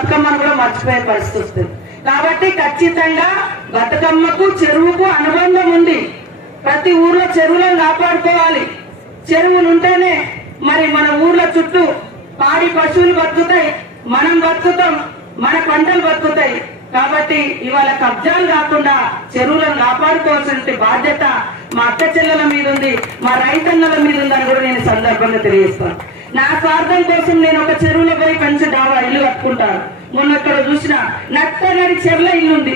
బతుకమ్మను కూడా మర్చిపోయే పరిస్థితి వస్తుంది కాబట్టి ఖచ్చితంగా బతుకమ్మకు చెరువుకు అనుబంధం ఉంది. ప్రతి ఊర్లో చెరువులను కాపాడుకోవాలి. చెరువులు ఉంటేనే మరి మన ఊర్ల చుట్టూ పాడి పశువులు బతుకుతాయి మనం బతుకుతాం మన పంటలు బతుకుతాయి. కాబట్టి ఇవాళ కబ్జాలు కాకుండా చెరువులను కాపాడుకోవాల్సిన బాధ్యత మా అక్క చెల్లెల మీద ఉంది మా రైతన్నల మీద ఉందని కూడా నేను సందర్భంగా తెలియజేస్తాను. నా స్వార్థం కోసం నేను ఒక చెరువులో పోయి మంచి డాబా ఇల్లు కట్టుకుంటాను. మొన్న అక్కడ చూసిన నత్తనడి చెర్ల ఇల్లుంది.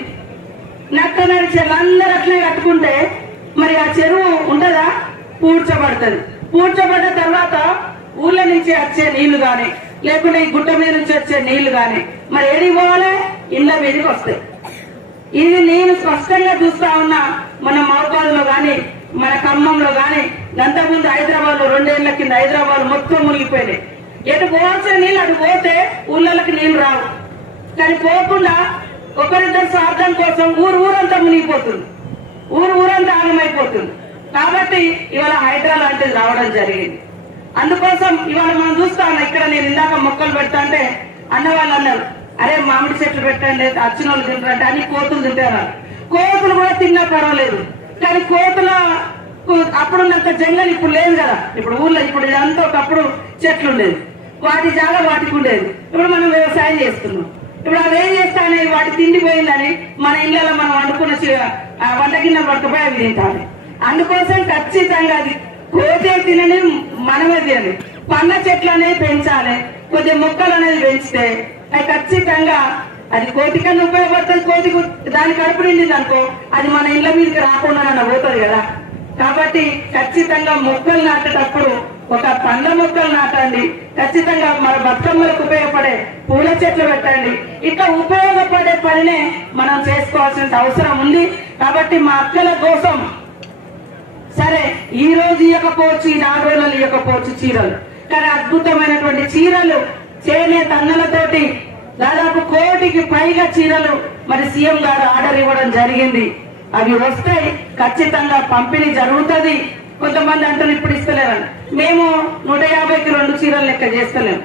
నత్తనడి చెర్ల అందరు అట్లే కట్టుకుంటే మరి ఆ చెరువు ఉండదా పూడ్చబడుతుంది. పూడ్చబడ్డ తర్వాత ఊళ్ళ నుంచి వచ్చే నీళ్ళు గాని లేకుంటే ఈ గుట్ట మీద నుంచి వచ్చే నీళ్ళు గాని మరి ఏడి పోవాలి? ఇళ్ళ మీదకి వస్తాయి. ఇది నేను స్పష్టంగా చూస్తా ఉన్నా మన మహబాద్ కానీ గాని మన ఖమ్మంలో గాని అంతకుముందు హైదరాబాద్లో రెండేళ్ళ కింద హైదరాబాద్ మొత్తం మునిగిపోయినాయి. ఎటు పోవాల్సిన నీళ్ళు అటు పోతే ఊళ్ళకి నీళ్ళు రావు. కానీ పోకుండా ఒకరిద్దరు స్వార్థం కోసం ఊరు ఊరంతా మునిగిపోతుంది. ఊరు ఊరంతా ఆగమైపోతుంది. కాబట్టి ఇవాళ హైడ్రా లాంటిది రావడం జరిగింది. అందుకోసం ఇవాళ మనం చూస్తాను ఇక్కడ నేను ఇందాక మొక్కలు పెడతా అంటే అన్న వాళ్ళు అన్నారు అరే మామిడి చెట్లు పెట్టండి అచ్చిన వాళ్ళు తింటారంటే అని కోతులు తింటారు కోతులు కూడా తిన్నా పర్వాలేదు. కానీ కోతుల అప్పుడున్నంత జంగల్ ఇప్పుడు లేదు కదా. ఇప్పుడు ఊర్లో ఇప్పుడు ఇదంతా ఒకప్పుడు చెట్లు ఉండేది వాటి జాగా వాటికి ఉండేది. ఇప్పుడు మనం వ్యవసాయం చేస్తున్నాం. ఇప్పుడు అవి ఏం చేస్తానే వాటి తిండి పోయిందని మన ఇళ్ళలో మనం వండుకున్న ఆ వంట గిన్నె పట్టుకుపోయి అవి తింటాలి అందుకోసం ఖచ్చితంగా అది కోతే తినని మనమే తినని. పండ్ల చెట్లు అనేది పెంచాలి. కొద్దిగా మొక్కలు అనేది పెంచితే అది ఖచ్చితంగా అది కోతికన్నా ఉపయోగపడుతుంది. కోతి దాని కడుపు నిండింది అనుకో అది మన ఇళ్ళ మీదకి రాకుండా పోతుంది కదా. కాబట్టి ఖచ్చితంగా మొక్కలు నాటేటప్పుడు ఒక పండ్ల మొక్కలు నాటండి. ఖచ్చితంగా మన బతుకమ్మలకు ఉపయోగపడే పూల చెట్లు పెట్టండి. ఇట్లా ఉపయోగపడే పనినే మనం చేసుకోవాల్సిన అవసరం ఉంది. కాబట్టి మా అక్కల కోసం సరే ఈ రోజు ఇవ్వకపోవచ్చు ఈ నాలుగు రోజులు ఇవ్వకపోవచ్చు చీరలు. కానీ అద్భుతమైనటువంటి చీరలు చేనేత అన్నలతోటి దాదాపు కోటికి పైగా చీరలు మరి సీఎం గారు ఆర్డర్ ఇవ్వడం జరిగింది. అవి వస్తాయి ఖచ్చితంగా పంపిణీ జరుగుతుంది. కొంతమంది అంటారు ఇప్పుడు ఇస్తలేరని. మేము నూట యాభైకి రెండు చీరలు లెక్క చేస్తలేము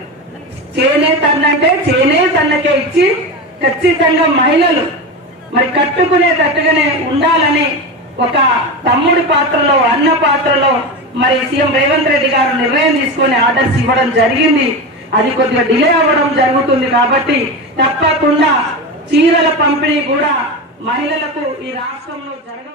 చేనేత అన్నంటే చేనేత అన్నకే ఇచ్చి ఖచ్చితంగా మహిళలు మరి కట్టుకునేటట్టుగానే ఉండాలని ఒక తమ్ముడి పాత్రలో అన్న పాత్రలో మరి సీఎం రేవంత్ రెడ్డి గారు నిర్ణయం తీసుకొని ఆర్డర్స్ ఇవ్వడం జరిగింది. అది కొద్దిగా డిలే అవ్వడం జరుగుతుంది కాబట్టి తప్పకుండా చీరల పంపిణీ కూడా మహిళలకు ఈ రాష్ట్రంలో జరగ